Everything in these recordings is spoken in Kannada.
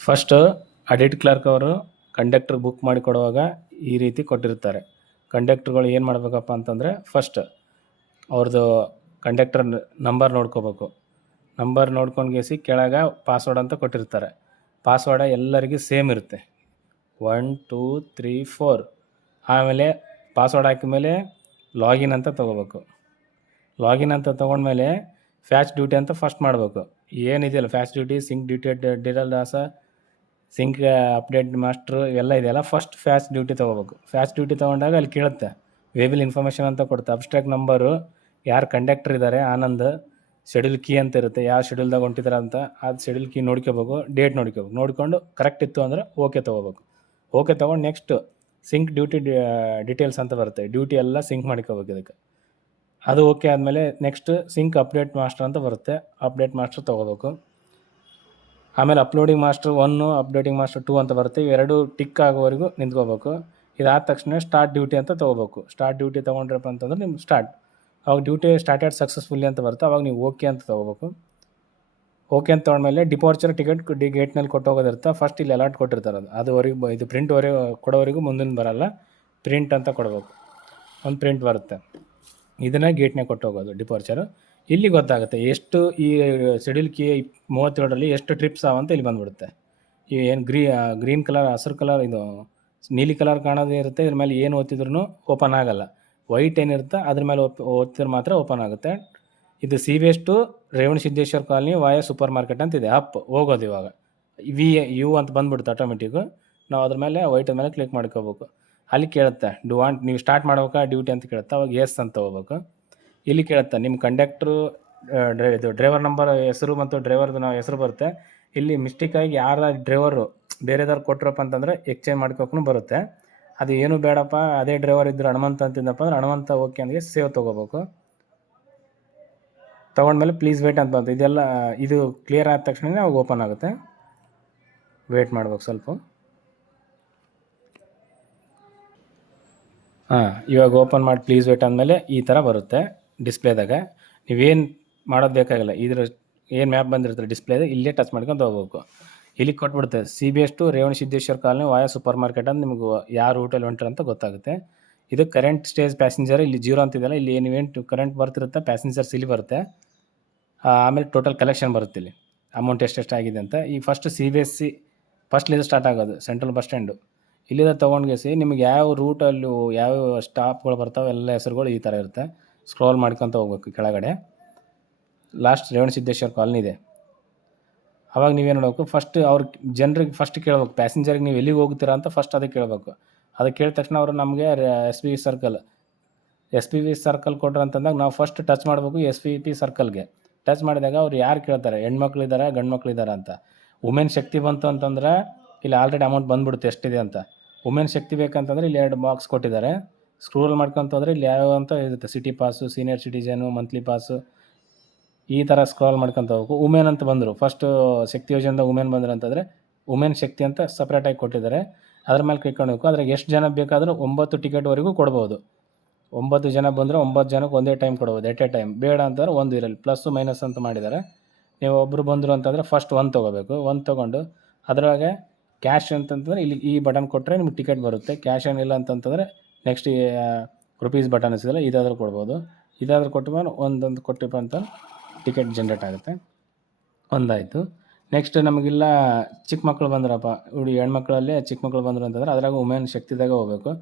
ಫಸ್ಟ್ ಆಡಿಟ್ ಕ್ಲರ್ಕ್ ಅವರು ಕಂಡಕ್ಟರ್ ಬುಕ್ ಮಾಡಿ ಕೊಡುವಾಗ ಈ ರೀತಿ ಕೊಟ್ಟಿರ್ತಾರೆ. ಕಂಡಕ್ಟರ್ಗಳು ಏನು ಮಾಡಬೇಕಪ್ಪ ಅಂತಂದರೆ ಫಸ್ಟ್ ಅವ್ರದ್ದು ಕಂಡಕ್ಟರ್ ನಂಬರ್ ನೋಡ್ಕೋಬೇಕು. ನಂಬರ್ ನೋಡ್ಕೊಂಡ್ಗೇಸಿ ಕೆಳಗೆ ಪಾಸ್ವರ್ಡ್ ಅಂತ ಕೊಟ್ಟಿರ್ತಾರೆ. ಪಾಸ್ವರ್ಡ ಎಲ್ಲರಿಗೂ ಸೇಮ್ ಇರುತ್ತೆ, 1 2 3 4. ಆಮೇಲೆ ಪಾಸ್ವರ್ಡ್ ಹಾಕಿದ್ಮೇಲೆ ಲಾಗಿನ್ ಅಂತ ತೊಗೋಬೇಕು. ಲಾಗಿನ್ ಅಂತ ತೊಗೊಂಡ್ಮೇಲೆ ಫ್ಯಾಚ್ ಡ್ಯೂಟಿ ಅಂತ ಫಸ್ಟ್ ಮಾಡಬೇಕು. ಏನಿದೆಯಲ್ಲ ಫ್ಯಾಚ್ ಡ್ಯೂಟಿ, ಸಿಂಕ್ ಡ್ಯೂಟಿ, ಡಿರಲ್ ದಾಸ, ಸಿಂಕ್ ಅಪ್ಡೇಟ್ ಮಾಸ್ಟ್ರು ಇವೆಲ್ಲ ಇದೆಯಲ್ಲ, ಫಸ್ಟ್ ಫ್ಯಾಚ್ ಡ್ಯೂಟಿ ತೊಗೋಬೇಕು. ಫ್ಯಾಚ್ ಡ್ಯೂಟಿ ತೊಗೊಂಡಾಗ ಅಲ್ಲಿ ಕೇಳುತ್ತೆ ವೇಬಲ್ ಇನ್ಫಾರ್ಮೇಷನ್ ಅಂತ ಕೊಡುತ್ತೆ. ಅಬ್ಸ್ಟ್ರಾಕ್ಟ್ ನಂಬರು, ಯಾರು ಕಂಡಕ್ಟರ್ ಇದ್ದಾರೆ ಆನಂದ್, ಶೆಡ್ಯೂಲ್ ಕೀ ಅಂತ ಇರುತ್ತೆ, ಯಾವ ಶೆಡ್ಯೂಲ್ದಾಗ ಹೊಂಟಿದ್ದಾರೆ ಅಂತ ಅದು ಶೆಡ್ಯೂಲ್ ಕೀ ನೋಡ್ಕೋಬೇಕು, ಡೇಟ್ ನೋಡ್ಕೋಬೇಕು. ನೋಡಿಕೊಂಡು ಕರೆಕ್ಟ್ ಇತ್ತು ಅಂದರೆ ಓಕೆ ತೊಗೋಬೇಕು. ಓಕೆ ತೊಗೊಂಡು ನೆಕ್ಸ್ಟ್ ಸಿಂಕ್ ಡ್ಯೂಟಿ ಡೀಟೇಲ್ಸ್ ಅಂತ ಬರುತ್ತೆ. ಡ್ಯೂಟಿ ಎಲ್ಲ ಸಿಂಕ್ ಮಾಡ್ಕೋಬೇಕು ಇದಕ್ಕೆ. ಅದು ಓಕೆ ಆದಮೇಲೆ ನೆಕ್ಸ್ಟ್ ಸಿಂಕ್ ಅಪ್ಡೇಟ್ ಮಾಸ್ಟರ್ ಅಂತ ಬರುತ್ತೆ. ಅಪ್ಡೇಟ್ ಮಾಸ್ಟರ್ ತೊಗೋಬೇಕು. ಆಮೇಲೆ ಅಪ್ಲೋಡಿಂಗ್ ಮಾಸ್ಟರ್ 1, ಅಪ್ಡೇಟಿಂಗ್ ಮಾಸ್ಟರ್ 2 ಅಂತ ಬರುತ್ತೆ. ಇವೆರಡು ಟಿಕ್ ಆಗೋವರೆಗೂ ನಿಂತ್ಕೋಬೇಕು. ಇದಾದ ತಕ್ಷಣ ಸ್ಟಾರ್ಟ್ ಡ್ಯೂಟಿ ಅಂತ ತೊಗೋಬೇಕು. ಸ್ಟಾರ್ಟ್ ಡ್ಯೂಟಿ ತೊಗೊಂಡ್ರಪ್ಪ ಅಂತಂದ್ರೆ ನಿಮ್ಗೆ ಸ್ಟಾರ್ಟ್, ಅವಾಗ ಡ್ಯೂಟಿ ಸ್ಟಾರ್ಟೆಡ್ ಸಕ್ಸಸ್ಫುಲ್ಲಿ ಅಂತ ಬರುತ್ತೆ. ಅವಾಗ ನೀವು ಓಕೆ ಅಂತ ತೊಗೋಬೇಕು. ಓಕೆ ಅಂತ ತೊಗೊಂಡ್ಮೇಲೆ ಡಿಪಾರ್ಚರ್ ಟಿಕೆಟ್ ಗೇಟ್ನಲ್ಲಿ ಕೊಟ್ಟು ಹೋಗೋದಿರುತ್ತೆ. ಫಸ್ಟ್ ಇಲ್ಲಿ ಅಲಾಟ್ ಕೊಟ್ಟಿರ್ತಾರೆ, ಅದುವರೆಗೂ ಇದು ಪ್ರಿಂಟ್ವರೆಗೂ ಕೊಡೋವರೆಗೂ ಮುಂದಿನ ಬರಲ್ಲ. ಪ್ರಿಂಟ್ ಅಂತ ಕೊಡಬೇಕು, ಒಂದು ಪ್ರಿಂಟ್ ಬರುತ್ತೆ. ಇದನ್ನು ಗೇಟ್ನಾಗ ಕೊಟ್ಟು ಹೋಗೋದು ಡಿಪಾರ್ಚರು. ಇಲ್ಲಿ ಗೊತ್ತಾಗುತ್ತೆ ಎಷ್ಟು ಈ ಶೆಡ್ಯೂಲ್ ಕೀ 37ರಲ್ಲಿ ಎಷ್ಟು ಟ್ರಿಪ್ಸ್ ಅವಂತ ಇಲ್ಲಿ ಬಂದುಬಿಡುತ್ತೆ. ಈ ಏನು ಗ್ರೀನ್ ಕಲರ್, ಹಸಿರು ಕಲರ್, ಇದು ನೀಲಿ ಕಲರ್ ಕಾಣೋದೇ ಇರುತ್ತೆ. ಇದ್ರ ಮೇಲೆ ಏನು ಓದ್ತಿದ್ರು ಓಪನ್ ಆಗಲ್ಲ. ವೈಟ್ ಏನಿರುತ್ತೆ ಅದ್ರ ಮೇಲೆ ಓದ್ತಿದ್ರೆ ಮಾತ್ರ ಓಪನ್ ಆಗುತ್ತೆ. ಇದು CBS to Revana Siddeshwara colony via super market ಅಂತಿದೆ. ಅಪ್ ಹೋಗೋದು ಇವಾಗ VU ಅಂತ ಬಂದುಬಿಡುತ್ತೆ ಆಟೋಮೆಟಿಕ್ಕು. ನಾವು ಅದ್ರ ಮೇಲೆ ವೈಟ್ ಮೇಲೆ ಕ್ಲಿಕ್ ಮಾಡ್ಕೋಬೇಕು. ಅಲ್ಲಿ ಕೇಳುತ್ತೆ ನೀವು ಸ್ಟಾರ್ಟ್ ಮಾಡ್ಬೇಕಾ ಡ್ಯೂಟಿ ಅಂತ ಕೇಳುತ್ತೆ. ಅವಾಗ ಎಸ್ ಅಂತ ಹೋಗ್ಬೇಕು. ಇಲ್ಲಿ ಕೇಳುತ್ತೆ ನಿಮ್ಮ ಕಂಡಕ್ಟ್ರು ಇದು ಡ್ರೈವರ್ ನಂಬರ್ ಹೆಸರು ಮತ್ತು ಡ್ರೈವರ್ದು ನಾವು ಹೆಸರು ಬರುತ್ತೆ. ಇಲ್ಲಿ ಮಿಸ್ಟೇಕಾಗಿ ಯಾರ ಡ್ರೈವರು ಬೇರೆದವ್ರು ಕೊಟ್ಟರಪ್ಪ ಅಂತಂದರೆ ಎಕ್ಸ್ಚೇಂಜ್ ಮಾಡ್ಕೋಕ್ಕೂ ಬರುತ್ತೆ. ಅದು ಏನು ಬೇಡಪ್ಪ, ಅದೇ ಡ್ರೈವರ್ ಇದ್ದರು ಹನುಮಂತ ಅಂತಿದ್ದಪ್ಪ ಅಂದ್ರೆ ಹನುಮಂತ ಓಕೆ ಅಂದರೆ ಸೇವ್ ತೊಗೋಬೇಕು. ತೊಗೊಂಡ್ಮೇಲೆ ಪ್ಲೀಸ್ ವೇಟ್ ಅಂತ ಬಂತು. ಇದೆಲ್ಲ ಇದು ಕ್ಲಿಯರ್ ಆದ ತಕ್ಷಣ ಅವಾಗ ಓಪನ್ ಆಗುತ್ತೆ. ವೇಟ್ ಮಾಡ್ಬೇಕು ಸ್ವಲ್ಪ. ಇವಾಗ ಓಪನ್ ಮಾಡಿ ಪ್ಲೀಸ್ ವೇಟ್ ಆದಮೇಲೆ ಈ ಥರ ಬರುತ್ತೆ ಡಿಸ್ಪ್ಲೇದಾಗ. ನೀವೇನು ಮಾಡೋದು ಬೇಕಾಗಿಲ್ಲ. ಇದ್ರ ಏನು ಮ್ಯಾಪ್ ಬಂದಿರ್ತಾರೆ ಡಿಸ್ಪ್ಲೇದ ಇಲ್ಲೇ ಟಚ್ ಮಾಡ್ಕೊಂಡು ಹೋಗ್ಬೇಕು. ಇಲ್ಲಿ ಕೊಟ್ಬಿಡುತ್ತೆ CBS to Revana Siddeshwara colony via super market ಅಂತ ನಿಮ್ಗೆ ಯಾವ ರೂಟಲ್ಲಿ ಹೊಂಟ್ರೆ ಅಂತ ಗೊತ್ತಾಗುತ್ತೆ. ಇದು ಕರೆಂಟ್ ಸ್ಟೇಜ್ ಪ್ಯಾಸೆಂಜರ್ ಇಲ್ಲಿ 0 ಅಂತಿದೆಯಲ್ಲ, ಇಲ್ಲಿ ಏನೇನು ಕರೆಂಟ್ ಬರ್ತಿರುತ್ತೆ ಪ್ಯಾಸೆಂಜರ್ಸ್ ಇಲ್ಲಿ ಬರುತ್ತೆ. ಆಮೇಲೆ ಟೋಟಲ್ ಕಲೆಕ್ಷನ್ ಬರುತ್ತೆ ಇಲ್ಲಿ ಅಮೌಂಟ್ ಎಷ್ಟೆಷ್ಟು ಆಗಿದೆ ಅಂತ. ಈ ಫಸ್ಟ್ CBSC ಫಸ್ಟ್ಲಿಂದ ಸ್ಟಾರ್ಟ್ ಆಗೋದು ಸೆಂಟ್ರಲ್ ಬಸ್ ಸ್ಟ್ಯಾಂಡು. ಇಲ್ಲಿಂದ ತೊಗೊಂಡ್ಗೇಸಿ ನಿಮ್ಗೆ ಯಾವ ರೂಟಲ್ಲೂ ಯಾವ ಸ್ಟಾಪ್ಗಳು ಬರ್ತಾವೆ ಎಲ್ಲ ಹೆಸರುಗಳು ಈ ಥರ ಇರುತ್ತೆ. ಸ್ಕ್ರೋಲ್ ಮಾಡ್ಕೊತ ಹೋಗ್ಬೇಕು ಕೆಳಗಡೆ. ಲಾಸ್ಟ್ ರೇವಣ ಸಿದ್ದೇಶ್ವರ ಕಾಲನಿ ಇದೆ. ಅವಾಗ ನೀವೇನು ಮಾಡಬೇಕು, ಫಸ್ಟ್ ಅವ್ರ ಜನರಿಗೆ ಫಸ್ಟ್ ಕೇಳ್ಬೇಕು, ಪ್ಯಾಸೆಂಜರಿಗೆ ನೀವು ಎಲ್ಲಿಗೆ ಹೋಗ್ತೀರಾ ಅಂತ ಫಸ್ಟ್ ಅದಕ್ಕೆ ಕೇಳಬೇಕು. ಅದಕ್ಕೆ ಕೇಳಿದ ತಕ್ಷಣ ಅವರು ನಮಗೆ SPV ಸರ್ಕಲ್ ಕೊಟ್ರು ಅಂತಂದಾಗ ನಾವು ಫಸ್ಟ್ ಟಚ್ ಮಾಡಬೇಕು SPP ಸರ್ಕಲ್ಗೆ. ಟಚ್ ಮಾಡಿದಾಗ ಅವ್ರು ಯಾರು ಕೇಳ್ತಾರೆ, ಹೆಣ್ಮಕ್ಳಿದ್ದಾರೆ ಗಂಡು ಮಕ್ಳಿದ್ದಾರೆ ಅಂತ. ವುಮೆನ್ ಶಕ್ತಿ ಬಂತು ಅಂತಂದ್ರೆ ಇಲ್ಲಿ ಆಲ್ರೆಡಿ ಅಮೌಂಟ್ ಬಂದುಬಿಡುತ್ತೆ ಎಷ್ಟಿದೆ ಅಂತ. ವುಮೆನ್ ಶಕ್ತಿ ಬೇಕಂತಂದರೆ ಇಲ್ಲಿ 2 ಬಾಕ್ಸ್ ಕೊಟ್ಟಿದ್ದಾರೆ. ಸ್ಕ್ರೋಲ್ ಮಾಡ್ಕೊತಂದ್ರೆ ಇಲ್ಲಿ ಯಾವ ಅಂತ ಇರುತ್ತೆ, city pass, senior citizen, monthly pass, ಈ ಥರ ಸ್ಕ್ರಾಲ್ ಮಾಡ್ಕೊತ ಹೋಗ್ಬೇಕು. ವುಮೆನ್ ಅಂತ ಬಂದರು, ಫಸ್ಟು ಶಕ್ತಿ ಯೋಜನೆಯಿಂದ ವುಮೆನ್ ಬಂದರು ಅಂತಂದರೆ ವುಮೆನ್ ಶಕ್ತಿ ಅಂತ ಸಪ್ರೇಟಾಗಿ ಕೊಟ್ಟಿದ್ದಾರೆ. ಅದ್ರ ಮೇಲೆ ಕ್ಲಿಕ್ಕೊಳ್ಬೇಕು. ಅದ್ರಾಗ ಎಷ್ಟು ಜನ ಬೇಕಾದರೂ 9 ಟಿಕೆಟ್ವರೆಗೂ ಕೊಡ್ಬೋದು. 9 ಜನ ಬಂದರೆ 9 ಜನಕ್ಕೆ ಒಂದೇ ಟೈಮ್ ಕೊಡ್ಬೋದು, ಎಟ್ ಎ ಟೈಮ್. ಬೇಡ ಅಂತಂದ್ರೆ 1 ಇರಲಿ, ಪ್ಲಸ್ಸು ಮೈನಸ್ ಅಂತ ಮಾಡಿದ್ದಾರೆ. ನೀವು ಒಬ್ಬರು ಬಂದರು ಅಂತಂದರೆ ಫಸ್ಟ್ 1 ತೊಗೋಬೇಕು. 1 ತೊಗೊಂಡು ಅದರೊಳಗೆ ಕ್ಯಾಶ್ ಅಂತಂತಂದರೆ ಇಲ್ಲಿ ಈ ಬಟನ್ ಕೊಟ್ಟರೆ ನಿಮ್ಗೆ ಟಿಕೆಟ್ ಬರುತ್ತೆ. ಕ್ಯಾಶ್ ಏನಿಲ್ಲ ಅಂತಂತಂದರೆ ನೆಕ್ಸ್ಟ್ ರುಪೀಸ್ ಬಟನ್ ಇಸಿದಲ್ಲ ಇದಾದರೂ ಕೊಡ್ಬೋದು. ಇದಾದರೂ ಕೊಟ್ಟು ಮೇಲೆ ಒಂದೊಂದು ಕೊಟ್ಟಿಪ್ಪ ಅಂತ ಟಿಕೆಟ್ ಜನ್ರೇಟ್ ಆಗುತ್ತೆ. ಒಂದಾಯಿತು. ನೆಕ್ಸ್ಟ್ ನಮಗಿಲ್ಲ ಚಿಕ್ಕ ಮಕ್ಕಳು ಬಂದ್ರಪ್ಪ, ಹೆಣ್ಮಕ್ಳಲ್ಲಿ ಚಿಕ್ಕ ಮಕ್ಕಳು ಬಂದರು ಅಂತಂದರೆ ಅದ್ರಾಗ ವುಮೆನ್ ಶಕ್ತಿದಾಗ ಹೋಗ್ಬೇಕು.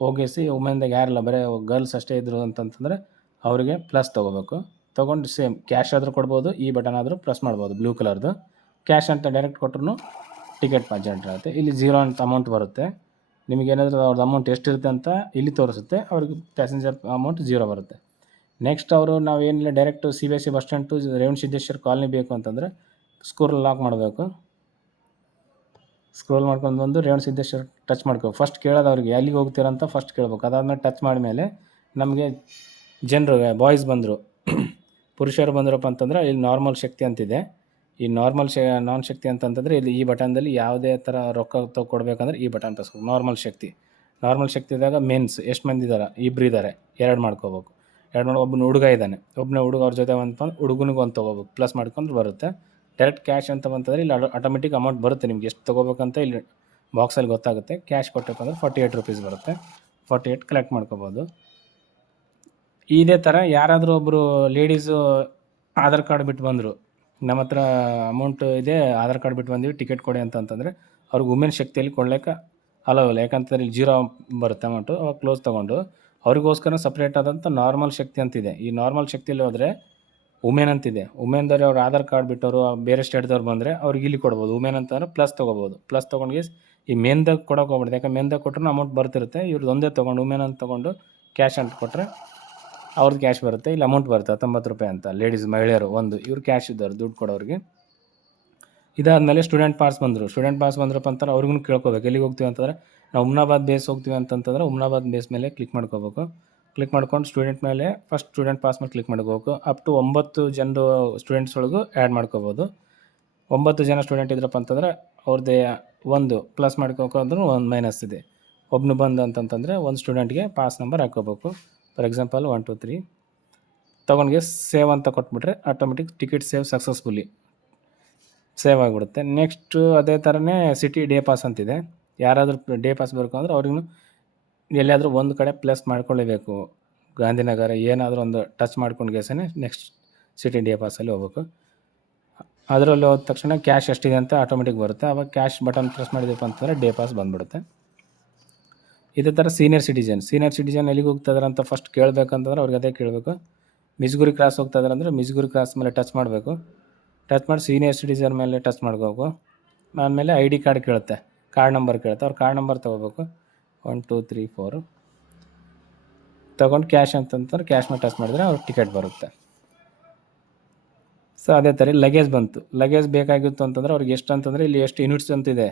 ಹೋಗಿಸಿ ವುಮೆನ್ದಾಗ ಯಾರಿಲ್ಲ ಬರೀ ಗರ್ಲ್ಸ್ ಅಷ್ಟೇ ಇದ್ದರು ಅಂತಂತಂದರೆ ಅವರಿಗೆ ಪ್ಲಸ್ ತೊಗೋಬೇಕು. ತೊಗೊಂಡು ಸೇಮ್ ಕ್ಯಾಶ್ ಆದರೂ ಕೊಡ್ಬೋದು, ಈ ಬಟನ್ ಆದರೂ ಪ್ರೆಸ್ ಮಾಡ್ಬೋದು ಬ್ಲೂ ಕಲರ್ದು. ಕ್ಯಾಶ್ ಅಂತ ಡೈರೆಕ್ಟ್ ಕೊಟ್ಟರು ಟಿಕೆಟ್ ಜನ್ರೇಟ್ ಆಗುತ್ತೆ. ಇಲ್ಲಿ 0 ಅಂತ ಅಮೌಂಟ್ ಬರುತ್ತೆ. ನಿಮಗೇನಾದರೂ ಅವ್ರದ್ದು ಅಮೌಂಟ್ ಎಷ್ಟಿರುತ್ತೆ ಅಂತ ಇಲ್ಲಿ ತೋರಿಸುತ್ತೆ. ಅವ್ರಿಗೆ ಪ್ಯಾಸೆಂಜರ್ ಅಮೌಂಟ್ 0 ಬರುತ್ತೆ. ನೆಕ್ಸ್ಟ್ ಅವರು ನಾವೇನಿಲ್ಲ direct CBSC bus stand to Revana Siddeshwara colony ಬೇಕು ಅಂತಂದರೆ ಸ್ಕ್ರೋಲ್ ಲಾಕ್ ಮಾಡಬೇಕು. ಸ್ಕ್ರೋಲ್ ಮಾಡ್ಕೊಂಡು ಬಂದು ರೇವಣ ಸಿದ್ದೇಶ್ವರ ಟಚ್ ಮಾಡ್ಕೋಬೇಕು. ಫಸ್ಟ್ ಕೇಳೋದು ಅವ್ರಿಗೆ ಎಲ್ಲಿಗೆ ಹೋಗ್ತೀರ ಅಂತ ಫಸ್ಟ್ ಕೇಳ್ಬೇಕು. ಅದಾದಮೇಲೆ ಟಚ್ ಮಾಡಿದ್ಮೇಲೆ ನಮಗೆ ಜನರು ಬಾಯ್ಸ್ ಬಂದರು, ಪುರುಷರು ಬಂದರಪ್ಪ ಅಂತಂದರೆ ಇಲ್ಲಿ ನಾರ್ಮಲ್ ಶಕ್ತಿ ಅಂತಿದೆ. ಈ ನಾನ್ ಶಕ್ತಿ ಅಂತಂತಂದರೆ ಇಲ್ಲಿ ಈ ಬಟನ್ದಲ್ಲಿ ಯಾವುದೇ ಥರ ರೊಕ್ಕ ಕೊಡಬೇಕಂದ್ರೆ ಈ ಬಟನ್ ಪ್ರೆಸ್ಬೇಕು. ನಾರ್ಮಲ್ ಶಕ್ತಿದಾಗ ಮೆನ್ಸ್ ಎಷ್ಟು ಮಂದಿ ಇದ್ದಾರೆ, 2 ಇದ್ದಾರೆ, 2 ಮಾಡ್ಕೋಬೇಕು. 2 ಒಬ್ಬನ ಹುಡುಗ ಇದ್ದಾನೆ, ಒಬ್ಬನೇ ಹುಡುಗ ಅವ್ರ ಜೊತೆ ಒಂದು ಹುಡುಗನಿಗೆ 1 ತೊಗೋಬೇಕು, ಪ್ಲಸ್ ಮಾಡ್ಕೊಂಡ್ರೆ ಬರುತ್ತೆ. ಡೈರೆಕ್ಟ್ ಕ್ಯಾಶ್ ಅಂತ ಬಂತಂದರೆ ಇಲ್ಲಿ ಆಟೋಮೆಟಿಕ್ ಅಮೌಂಟ್ ಬರುತ್ತೆ ನಿಮ್ಗೆ ಎಷ್ಟು ತೊಗೋಬೇಕಂತ ಇಲ್ಲಿ ಬಾಕ್ಸಲ್ಲಿ ಗೊತ್ತಾಗುತ್ತೆ. ಕ್ಯಾಶ್ ಕೊಟ್ಟಪ್ಪ ಅಂದರೆ 48 ರುಪೀಸ್ ಬರುತ್ತೆ. 48 ಕಲೆಕ್ಟ್ ಮಾಡ್ಕೋಬೋದು. ಇದೇ ಥರ ಯಾರಾದರೂ ಒಬ್ಬರು ಲೇಡೀಸು ಆಧಾರ್ ಕಾರ್ಡ್ ಬಿಟ್ಟು ಬಂದರು, ನಮ್ಮ ಹತ್ರ ಅಮೌಂಟ್ ಇದೆ, ಆಧಾರ್ ಕಾರ್ಡ್ ಬಿಟ್ಟು ಬಂದೀವಿ, ಟಿಕೆಟ್ ಕೊಡಿ ಅಂತಂದರೆ ಅವ್ರಿಗೆ ವುಮೆನ್ ಶಕ್ತಿಯಲ್ಲಿ ಕೊಡ್ಲಿಕ್ಕೆ ಅಲೋ ಇಲ್ಲ. ಯಾಕಂತಂದರೆ ಇಲ್ಲಿ 0 ಬರುತ್ತೆ ಅಮೌಂಟು. ಅವಾಗ ಕ್ಲೋಸ್ ತೊಗೊಂಡು ಅವ್ರಿಗೋಸ್ಕರ ಸಪ್ರೇಟ್ ಆದಂಥ ನಾರ್ಮಲ್ ಶಕ್ತಿ ಅಂತಿದೆ. ಈ ನಾರ್ಮಲ್ ಶಕ್ತಿಯಲ್ಲಿ ಹೋದರೆ ವುಮೆನ್ ಅಂತಿದೆ. ವುಮೆನ್ದವ್ರು ಅವ್ರು ಆಧಾರ್ ಕಾರ್ಡ್ ಬಿಟ್ಟವರು ಬೇರೆ ಸ್ಟೇಟ್ದವ್ರು ಬಂದರೆ ಅವ್ರಿಗೆ ಇಲ್ಲಿ ಕೊಡ್ಬೋದು. ವುಮೆನ್ ಅಂತಂದ್ರೆ ಪ್ಲಸ್ ತೊಗೋಬೋದು. ಪ್ಲಸ್ ತೊಗೊಂಡು ಈ ಮೇನ್ದಾಗ ಕೊಡೋಕೆ ಹೋಗ್ಬಿಡ್ದು. ಯಾಕಂದ್ರೆ ಮೇನ್ದಾಗ ಕೊಟ್ಟರು ಅಮೌಂಟ್ ಬರ್ತಿರುತ್ತೆ. ಇವ್ರದ್ದು ಒಂದೇ ತೊಗೊಂಡು ವುಮೆನ್ ಅಂತ ತೊಗೊಂಡು ಕ್ಯಾಶ್ ಅಂತ ಕೊಟ್ಟರೆ ಅವ್ರದ್ದು ಕ್ಯಾಶ್ ಬರುತ್ತೆ. ಇಲ್ಲಿ ಅಮೌಂಟ್ ಬರುತ್ತೆ 19 ರೂಪಾಯಿ ಅಂತ. ಲೇಡೀಸ್ ಮಹಿಳೆಯರು ಒಂದು, ಇವ್ರು ಕ್ಯಾಶ್ ಇದ್ದವ್ರು ದುಡ್ಡು ಕೊಡೋರಿಗೆ. ಇದಾದಮೇಲೆ ಸ್ಟೂಡೆಂಟ್ ಪಾಸ್ ಬಂದ್ರಪ್ಪ ಅಂತಾರೆ ಅವ್ರಿಗೂ ಕೇಳ್ಕೋಬೇಕು. ಎಲ್ಲಿಗೆ ಹೋಗ್ತೀವಿ ಅಂತಂದರೆ ನಾವು ಉಮ್ನಾಬಾದ್ ಬೇಸ್ ಹೋಗ್ತೀವಿ ಅಂತಂತಂದರೆ ಉಮ್ನಾಬಾದ್ ಬೇಸ್ ಮೇಲೆ ಕ್ಲಿಕ್ ಮಾಡ್ಕೋಬೇಕು. ಕ್ಲಿಕ್ ಮಾಡ್ಕೊಂಡು ಸ್ಟೂಡೆಂಟ್ ಮೇಲೆ ಫಸ್ಟ್ ಸ್ಟೂಡೆಂಟ್ ಪಾಸ್ ಮೇಲೆ ಕ್ಲಿಕ್ ಮಾಡ್ಕೋಬೇಕು. ಅಪ್ ಟು 9 ಜನರು ಸ್ಟೂಡೆಂಟ್ಸ್ ಒಳಗೂ ಆ್ಯಡ್ ಮಾಡ್ಕೋಬೋದು. 9 ಜನ ಸ್ಟೂಡೆಂಟ್ ಇದ್ರಪ್ಪ ಅಂತಂದರೆ ಅವ್ರದ್ದೇ ಒಂದು ಪ್ಲಸ್ ಮಾಡ್ಕೋಕೊಂಡ್ರೂ ಒಂದು ಮೈನಸ್ ಇದೆ. ಒಬ್ಬನು ಬಂದು ಅಂತಂತಂದರೆ ಒಂದು ಸ್ಟೂಡೆಂಟ್ಗೆ ಪಾಸ್ ನಂಬರ್ ಹಾಕ್ಕೋಬೇಕು. ಫಾರ್ ಎಕ್ಸಾಂಪಲ್ 1 2 3 ತೊಗೊಂಡ್ಗೆ ಸೇವ್ ಅಂತ ಕೊಟ್ಬಿಟ್ರೆ ಆಟೋಮೆಟಿಕ್ ಟಿಕೆಟ್ ಸಕ್ಸಸ್ಫುಲಿ ಸೇವ್ ಆಗಿಬಿಡುತ್ತೆ. ನೆಕ್ಸ್ಟು ಅದೇ ಥರನೇ ಸಿಟಿ ಡೇ ಪಾಸ್ ಅಂತಿದೆ. ಯಾರಾದರೂ ಡೇ ಪಾಸ್ ಬೇಕು ಅಂದರೆ ಅವ್ರಿಗೂ ಎಲ್ಲಿಯಾದರೂ ಒಂದು ಕಡೆ ಪ್ಲಸ್ ಮಾಡ್ಕೊಳ್ಳೇಬೇಕು. ಗಾಂಧಿನಗರ ಏನಾದರೂ ಒಂದು ಟಚ್ ಮಾಡ್ಕೊಂಡು ಕೇಸನೇ ನೆಕ್ಸ್ಟ್ ಸಿಟಿ ಡೇ ಪಾಸಲ್ಲಿ ಹೋಗ್ಬೇಕು. ಅದರಲ್ಲಿ ಹೋದ ತಕ್ಷಣ ಕ್ಯಾಶ್ ಎಷ್ಟಿದೆ ಅಂತ ಆಟೋಮೆಟಿಕ್ ಬರುತ್ತೆ. ಅವಾಗ ಕ್ಯಾಶ್ ಬಟನ್ ಪ್ರೆಸ್ ಮಾಡಿದಪ್ಪ ಅಂತಂದರೆ ಡೇ ಪಾಸ್ ಬಂದುಬಿಡುತ್ತೆ. ಇದೇ ಥರ ಸೀನಿಯರ್ ಸಿಟಿಜನ್ ಎಲ್ಲಿಗೆ ಹೋಗ್ತಾಯಿದ್ದಾರೆ ಅಂತ ಫಸ್ಟ್ ಕೇಳಬೇಕಂತಂದ್ರೆ ಅವ್ರಿಗೆ ಅದೇ ಕೇಳಬೇಕು. ಮಿಜ್ಗುರಿ ಕ್ರಾಸ್ ಹೋಗ್ತಾಯಿದ್ದಾರೆ ಅಂದರೆ ಮಿಜ್ಗುರಿ ಕ್ರಾಸ್ ಮೇಲೆ ಟಚ್ ಮಾಡಬೇಕು. ಟಚ್ ಮಾಡಿ ಸೀನಿಯರ್ ಸಿಟಿಜನ್ ಮೇಲೆ ಟಚ್ ಮಾಡ್ಕೋಬೇಕು. ಆಮೇಲೆ ID ಕಾರ್ಡ್ ಕೇಳುತ್ತೆ, ಕಾರ್ಡ್ ನಂಬರ್ ಕೇಳುತ್ತೆ. ಅವ್ರ ಕಾರ್ಡ್ ನಂಬರ್ ತೊಗೋಬೇಕು. 1 2 3 4 ತೊಗೊಂಡು ಕ್ಯಾಶ್ ಅಂತಂತಾರೆ ಕ್ಯಾಶ್ ಮೇಲೆ ಟಚ್ ಮಾಡಿದ್ರೆ ಅವ್ರ ಟಿಕೆಟ್ ಬರುತ್ತೆ. ಸೊ ಅದೇ ಥರ ಲಗೇಜ್ ಬಂತು. ಲಗೇಜ್ ಬೇಕಾಗಿತ್ತು ಅಂತಂದರೆ ಅವ್ರಿಗೆ ಎಷ್ಟು ಅಂತಂದರೆ ಇಲ್ಲಿ ಎಷ್ಟು ಯೂನಿಟ್ಸ್ ಅಂತಿದೆ.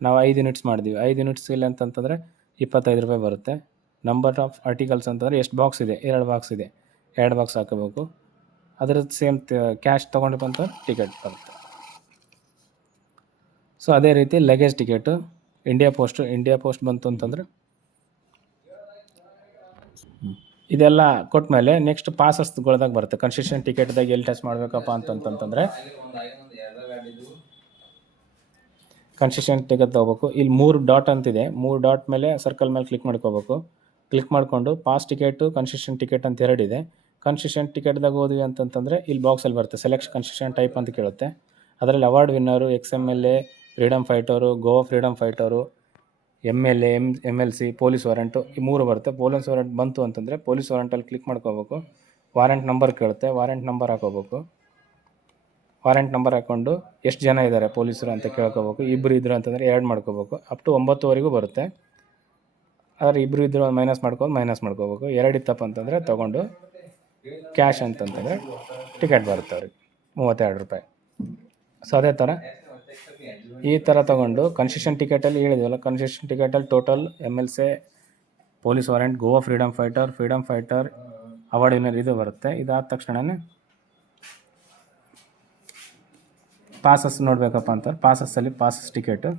ನಾವು 5 ಯೂನಿಟ್ಸ್ ಮಾಡಿದ್ವಿ. 5 ಯೂನಿಟ್ಸ್ ಇಲ್ಲ ಅಂತಂತಂದರೆ 25 ರೂಪಾಯಿ ಬರುತ್ತೆ. ನಂಬರ್ ಆಫ್ ಆರ್ಟಿಕಲ್ಸ್ ಅಂತಂದರೆ ಎಷ್ಟು ಬಾಕ್ಸ್ ಇದೆ, 2 ಬಾಕ್ಸ್ ಇದೆ, 2 ಬಾಕ್ಸ್ ಹಾಕೋಬೇಕು. ಅದರದ್ದು ಸೇಮ್ ಕ್ಯಾಶ್ ತೊಗೊಂಡಪ್ಪ ಅಂತ ಟಿಕೆಟ್ ಬರುತ್ತೆ. ಸೊ ಅದೇ ರೀತಿ ಲಗೇಜ್ ಟಿಕೆಟು ಇಂಡಿಯಾ ಪೋಸ್ಟ್ ಬಂತು ಅಂತಂದರೆ ಇದೆಲ್ಲ ಕೊಟ್ಮೇಲೆ ನೆಕ್ಸ್ಟ್ ಪಾಸಸ್ಗಳದಾಗ ಬರುತ್ತೆ. ಕನ್ಸೆಷನ್ ಟಿಕೆಟ್ದಾಗ ಎಲ್ಲಿ ಟಚ್ ಮಾಡಬೇಕಪ್ಪ ಅಂತಂತಂದರೆ ಕನ್ಸೆಷನ್ ಟಿಕೆಟ್ ತೊಗೋಬೇಕು. ಇಲ್ಲಿ 3 ಡಾಟ್ ಅಂತಿದೆ. 3 ಡಾಟ್ ಮೇಲೆ ಸರ್ಕಲ್ ಮೇಲೆ ಕ್ಲಿಕ್ ಮಾಡ್ಕೋಬೇಕು. ಕ್ಲಿಕ್ ಮಾಡಿಕೊಂಡು ಪಾಸ್ ಟಿಕೆಟು ಕನ್ಸೆಷನ್ ಟಿಕೆಟ್ ಅಂತ 2 ಇದೆ. ಕನ್ಸೆಷನ್ ಟಿಕೆಟ್ದಾಗ ಹೋದ್ವಿ ಅಂತಂತಂದರೆ ಇಲ್ಲಿ ಬಾಕ್ಸಲ್ಲಿ ಬರುತ್ತೆ ಸೆಲೆಕ್ಟ್ ಕನ್ಸೆಷನ್ ಟೈಪ್ ಅಂತ ಕೇಳುತ್ತೆ. ಅದರಲ್ಲಿ award winner, XMLA, freedom fighter, Goa freedom fighter, MLA, MLC, police warrant, ಈ 3 ಬರುತ್ತೆ. ಪೊಲೀಸ್ ವಾರೆಂಟ್ ಬಂತು ಅಂತಂದರೆ ಪೊಲೀಸ್ ವಾರೆಂಟಲ್ಲಿ ಕ್ಲಿಕ್ ಮಾಡ್ಕೋಬೇಕು. ವಾರೆಂಟ್ ನಂಬರ್ ಕೇಳುತ್ತೆ, ವಾರೆಂಟ್ ನಂಬರ್ ಹಾಕೋಬೇಕು. ವಾರೆಂಟ್ ನಂಬರ್ ಹಾಕ್ಕೊಂಡು ಎಷ್ಟು ಜನ ಇದ್ದಾರೆ ಪೊಲೀಸರು ಅಂತ ಕೇಳ್ಕೋಬೇಕು. 2 ಇದ್ರು ಅಂತಂದರೆ 2 ಮಾಡ್ಕೋಬೇಕು. ಅಪ್ ಟು 9ವರೆಗೂ ಬರುತ್ತೆ. ಆದರೆ 2 ಇದ್ರು ಮೈನಸ್ ಮಾಡ್ಕೋಬೇಕು. 2 ಇತ್ತಪ್ಪ ಅಂತಂದರೆ ತೊಗೊಂಡು ಕ್ಯಾಶ್ ಅಂತಂತಂದರೆ ಟಿಕೆಟ್ ಬರುತ್ತೆ ಅವ್ರಿಗೆ 32 ರೂಪಾಯಿ. ಸೊ ಅದೇ ಥರ ಈ ಥರ ತೊಗೊಂಡು ಕನ್ಸೆಷನ್ ಟಿಕೆಟಲ್ಲಿ ಹೇಳಿದ್ವಲ್ಲ, ಕನ್ಸೆಷನ್ ಟಿಕೆಟಲ್ಲಿ total MLC, police warrant, Goa freedom fighter, award winner ಇದು ಬರುತ್ತೆ. ಇದಾದ ತಕ್ಷಣವೇ ಪಾಸಸ್ ನೋಡಬೇಕಪ್ಪ ಅಂತ ಪಾಸಸ್ಸಲ್ಲಿ passes ticket,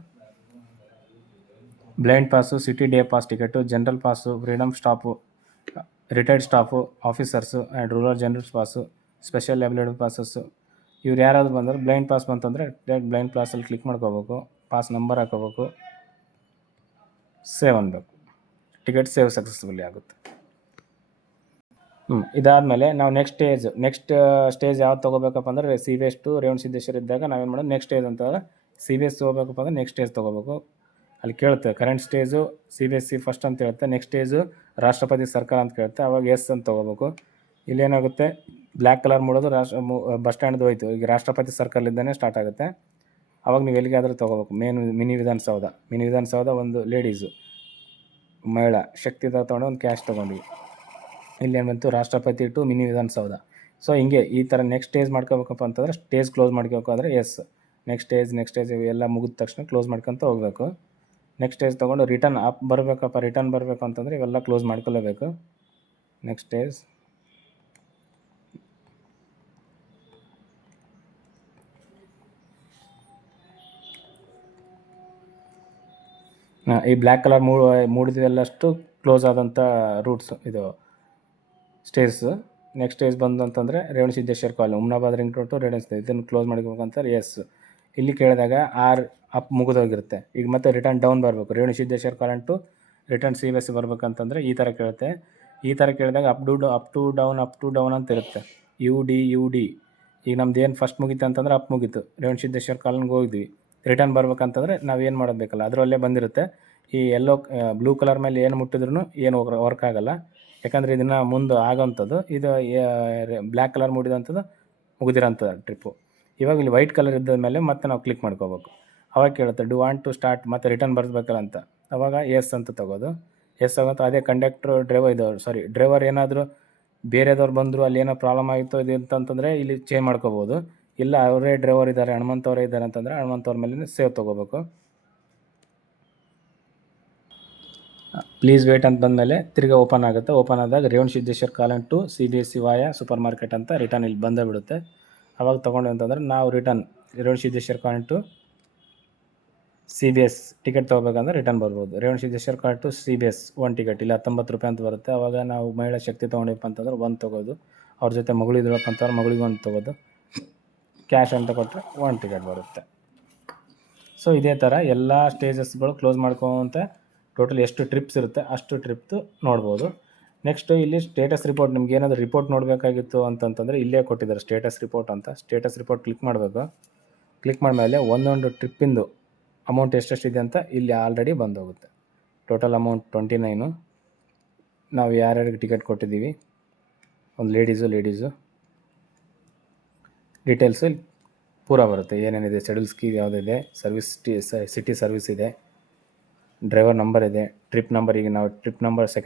blind pass, city day pass ticket, general pass, freedom stop, retired staff, officers and rural generals pass, special ability passes. ಇವ್ರು ಯಾರಾದರೂ ಬಂದರೆ ಬ್ಲೈಂಡ್ ಪಾಸ್ ಬಂತಂದರೆ ಡೈರೆಕ್ಟ್ ಬ್ಲೈಂಡ್ ಪಾಸಲ್ಲಿ ಕ್ಲಿಕ್ ಮಾಡ್ಕೋಬೇಕು. ಪಾಸ್ ನಂಬರ್ ಹಾಕೋಬೇಕು, ಸೇವ್ ಅನ್ಬೇಕು. ಟಿಕೆಟ್ ಸೇವ್ ಸಕ್ಸಸ್ಫುಲಿ ಆಗುತ್ತೆ. ಇದಾದಮೇಲೆ ನಾವು ನೆಕ್ಸ್ಟ್ ಸ್ಟೇಜ್ ಯಾವ್ದು ತೊಗೋಬೇಕಪ್ಪ ಅಂದರೆ CBS ಟು ರೇವಣ ಸಿದ್ದೇಶ್ವರ ಇದ್ದಾಗ ನಾವೇನು ಮಾಡೋದು ನೆಕ್ಸ್ಟ್ ಸ್ಟೇಜ್ ಅಂತಂದರೆ CBS ತೊಗೋಬೇಕಪ್ಪ ಅಂದರೆ ನೆಕ್ಸ್ಟ್ ಸ್ಟೇಜ್ ತೊಗೋಬೇಕು. ಅಲ್ಲಿ ಕೇಳುತ್ತೆ ಕರೆಂಟ್ ಸ್ಟೇಜು CBSE ಫಸ್ಟ್ ಅಂತ ಹೇಳುತ್ತೆ. ನೆಕ್ಸ್ಟ್ ಸ್ಟೇಜು ರಾಷ್ಟ್ರಪತಿ ಸರ್ಕಾರ ಅಂತ ಕೇಳುತ್ತೆ. ಅವಾಗ ಎಸ್ ಅಂತ ತೊಗೋಬೇಕು. ಇಲ್ಲೇನಾಗುತ್ತೆ ಬ್ಲ್ಯಾಕ್ ಕಲರ್ ಮಾಡೋದು ಬಸ್ ಸ್ಟ್ಯಾಂಡ್ದು ಹೋಯ್ತು. ಈಗ ರಾಷ್ಟ್ರಪತಿ ಸರ್ಕಲಿಂದನೇ ಸ್ಟಾರ್ಟ್ ಆಗುತ್ತೆ. ಅವಾಗ ನೀವು ಎಲ್ಲಿಗಾದರೂ ತೊಗೋಬೇಕು. ಮಿನಿ ವಿಧಾನಸೌಧ ಒಂದು ಲೇಡೀಸು ಮಹಿಳಾ ಶಕ್ತಿದ ತೊಗೊಂಡು ಒಂದು ಕ್ಯಾಶ್ ತೊಗೊಂಡ್ವಿ. ಇಲ್ಲೇನು ಬಂತು ರಾಷ್ಟ್ರಪತಿ ಟು ಮಿನಿ ವಿಧಾನಸೌಧ. ಸೊ ಹಿಂಗೆ ಈ ಥರ ನೆಕ್ಸ್ಟ್ ಸ್ಟೇಜ್ ಮಾಡ್ಕೋಬೇಕಪ್ಪ ಅಂತಂದರೆ ಸ್ಟೇಜ್ ಕ್ಲೋಸ್ ಮಾಡ್ಕೋಬೇಕಾದ್ರೆ ಎಸ್, ನೆಕ್ಸ್ಟ್ ಸ್ಟೇಜ್ ಇವೆಲ್ಲ ಮುಗಿದ ತಕ್ಷಣ ಕ್ಲೋಸ್ ಮಾಡ್ಕೊತ ಹೋಗಬೇಕು. ನೆಕ್ಸ್ಟ್ ಸ್ಟೇಜ್ ತೊಗೊಂಡು ರಿಟರ್ನ್ ಬರಬೇಕು ಅಂತಂದರೆ ಇವೆಲ್ಲ ಕ್ಲೋಸ್ ಮಾಡ್ಕೊಳ್ಳೇಬೇಕು. ನೆಕ್ಸ್ಟ್ ಸ್ಟೇಜ್ ಈ ಬ್ಲ್ಯಾಕ್ ಕಲರ್ ಮೂಡಿದೆಲ್ಲಷ್ಟು ಕ್ಲೋಸ್ ಆದಂಥ ರೂಟ್ಸ್ ಇದು ಸ್ಟೇಜ್ ನೆಕ್ಸ್ಟ್ ಸ್ಟೇಜ್ ಬಂದು ಅಂತಂದರೆ Revanasiddeshwara colony Humnabad ring road to Revanasiddeshwara ಇದನ್ನು ಕ್ಲೋಸ್ ಮಾಡ್ಕೋಬೇಕಂತಾರೆ ಎಸ್. ಇಲ್ಲಿ ಕೇಳಿದಾಗ ಆರ್ ಅಪ್ ಮುಗಿದೋಗಿರುತ್ತೆ. ಈಗ ಮತ್ತೆ ರಿಟರ್ನ್ ಡೌನ್ ಬರಬೇಕು. Revanasiddeshwara colony to return C B S C ಬರ್ಬೇಕಂತಂದರೆ ಈ ಥರ ಕೇಳುತ್ತೆ. ಈ ಥರ ಕೇಳಿದಾಗ ಅಪ್ ಟು ಡೌನ್ ಅಂತ ಇರುತ್ತೆ. ಯು ಡಿ ಈಗ ನಮ್ದು ಏನು ಫಸ್ಟ್ ಮುಗೀತು ಅಂತಂದ್ರೆ ಅಪ್ ಮುಗೀತು, ರೇವಣಸಿದ್ದೇಶ್ವರ ಕಾಲನಿಗೆ ಹೋಗಿದ್ವಿ. ರಿಟರ್ನ್ ಬರ್ಬೇಕಂತಂದರೆ ನಾವೇನು ಮಾಡೋದು ಬೇಕಲ್ಲ, ಅದರಲ್ಲೇ ಬಂದಿರುತ್ತೆ. ಈ ಎಲ್ಲೋ ಬ್ಲೂ ಕಲರ್ ಮೇಲೆ ಏನು ಮುಟ್ಟಿದ್ರೂ ಏನು ವರ್ಕ್ ಆಗೋಲ್ಲ, ಯಾಕಂದರೆ ಇದನ್ನು ಮುಂದೆ ಆಗೋವಂಥದ್ದು. ಇದು ಬ್ಲ್ಯಾಕ್ ಕಲರ್ ಮುಟ್ಟಿದಂಥದ್ದು ಮುಗಿದಿರೋಂಥ ಟ್ರಿಪ್ಪು. ಇವಾಗ ಇಲ್ಲಿ ವೈಟ್ ಕಲರ್ ಇದ್ದ ಮೇಲೆ ಮತ್ತೆ ನಾವು ಕ್ಲಿಕ್ ಮಾಡ್ಕೋಬೇಕು. ಅವಾಗ ಕೇಳುತ್ತೆ ಡು ವಾಂಟ್ ಟು ಸ್ಟಾರ್ಟ್, ಮತ್ತೆ ರಿಟರ್ನ್ ಬರಬೇಕಲ್ಲ ಅಂತ. ಅವಾಗ ಎಸ್ ಅಂತ ತಗೋದು. ಎಸ್ ಆಗುತ್ತೆ. ಅದೇ ಕಂಡಕ್ಟ್ರು ಡ್ರೈವರ್ ಏನಾದರೂ ಬೇರೆದವ್ರು ಬಂದರು, ಅಲ್ಲಿ ಏನೋ ಪ್ರಾಬ್ಲಮ್ ಆಗಿತ್ತು ಇದು ಅಂತಂದರೆ ಇಲ್ಲಿ ಚೇಂಜ್ ಮಾಡ್ಕೋಬೋದು. ಇಲ್ಲ ಅವರೇ ಡ್ರೈವರ್ ಇದ್ದಾರೆ, ಹನುಮಂತವರೇ ಇದ್ದಾರೆ ಅಂತಂದರೆ ಹನುಮಂತವ್ರ ಮೇಲೆ ಸೇವ್ ತೊಗೋಬೇಕು. ಪ್ಲೀಸ್ ವೇಟ್ ಅಂತ ಬಂದಮೇಲೆ ತಿರ್ಗಿ ಓಪನ್ ಆಗುತ್ತೆ. ಓಪನ್ ಆದಾಗ Revanasiddeshwara colony to C B S C via super market ಅಂತ ರಿಟರ್ನ್ ಇಲ್ಲಿ ಬಂದೇ ಬಿಡುತ್ತೆ. ಅವಾಗ ತೊಗೊಂಡು ಅಂತಂದರೆ ನಾವು return Revanasiddeshwara colony to C B S ticket ತೊಗೋಬೇಕಂದ್ರೆ ರಿಟರ್ನ್ ಬರ್ಬೋದು. Revanasiddeshwara colony to C B S 1 ticket ಇಲ್ಲಿ 19 ರೂಪಾಯಿ ಅಂತ ಬರುತ್ತೆ. ಅವಾಗ ನಾವು ಮಹಿಳಾ ಶಕ್ತಿ ತೊಗೊಂಡಿಪ್ಪ ಅಂತಂದ್ರೆ 1 ತೊಗೋದು, ಅವ್ರ ಜೊತೆ ಮಗಳಿದ್ರಪ್ಪ ಅಂತಂದ್ರೆ ಮಗಳಿಗೆ 1 ತೊಗೋದು, ಕ್ಯಾಶ್ ಅಂತ ಕೊಟ್ಟರೆ 1 ಟಿಕೆಟ್ ಬರುತ್ತೆ. ಸೊ ಇದೇ ಥರ ಎಲ್ಲ ಸ್ಟೇಜಸ್ಗಳು ಕ್ಲೋಸ್ ಮಾಡ್ಕೊಂತ ಟೋಟಲ್ ಎಷ್ಟು ಟ್ರಿಪ್ಸ್ ಇರುತ್ತೆ ಅಷ್ಟು ಟ್ರಿಪ್ದು ನೋಡ್ಬೋದು. ನೆಕ್ಸ್ಟು ಇಲ್ಲಿ ಸ್ಟೇಟಸ್ ರಿಪೋರ್ಟ್, ನಿಮ್ಗೆ ಏನಾದರೂ ರಿಪೋರ್ಟ್ ನೋಡಬೇಕಾಗಿತ್ತು ಅಂತಂತಂದರೆ ಇಲ್ಲೇ ಕೊಟ್ಟಿದ್ದಾರೆ ಸ್ಟೇಟಸ್ ರಿಪೋರ್ಟ್ ಅಂತ. ಸ್ಟೇಟಸ್ ರಿಪೋರ್ಟ್ ಕ್ಲಿಕ್ ಮಾಡಬೇಕು. ಕ್ಲಿಕ್ ಮಾಡಿದ್ಮೇಲೆ ಒಂದೊಂದು ಟ್ರಿಪ್ಪಿಂದು ಅಮೌಂಟ್ ಎಷ್ಟೆಷ್ಟಿದೆ ಅಂತ ಇಲ್ಲಿ ಆಲ್ರೆಡಿ ಬಂದೋಗುತ್ತೆ. Total amount 29. ನಾವು ಯಾರ್ಯಾರಿಗೆ ಟಿಕೆಟ್ ಕೊಟ್ಟಿದ್ದೀವಿ, ಒಂದು ಲೇಡೀಸು ಡೀಟೇಲ್ಸು ಪೂರ ಬರುತ್ತೆ. ಏನೇನಿದೆ, ಶೆಡ್ಯೂಲ್ ಸ್ಕೀ ಯಾವುದಿದೆ, ಸರ್ವಿಸ್ ಸಿಟಿ ಸರ್ವಿಸ್ ಇದೆ, ಡ್ರೈವರ್ ನಂಬರ್ ಇದೆ, ಟ್ರಿಪ್ ನಂಬರ್. ಈಗ ನಾವು ಟ್ರಿಪ್ ನಂಬರ್ ಸೆಕೆಂಡ್